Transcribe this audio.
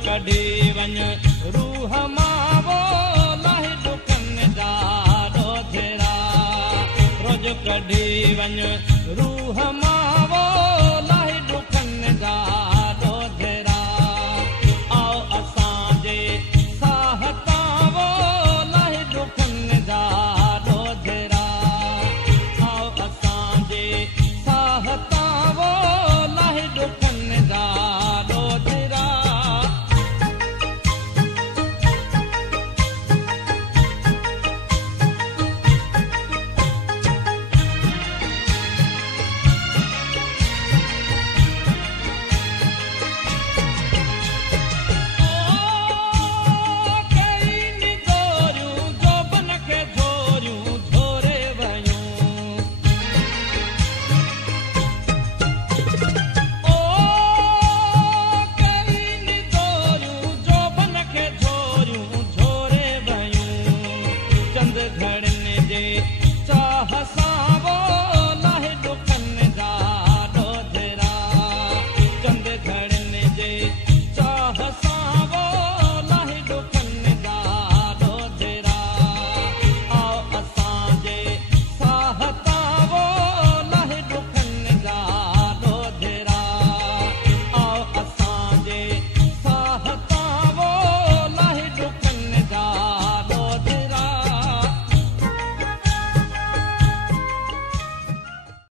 कढी वञ रूह मावो लाहि दुखनि जा रोधेरा रोज कढी वञ रूह मावो लाहि दुखनि जा रोधेरा आओ असांजे साह तावो लाहि दुखनि जा रोधेरा आओ असांजे साह तावो लाहि दुखनि जा रोधेरा चंद घड़न जे चाह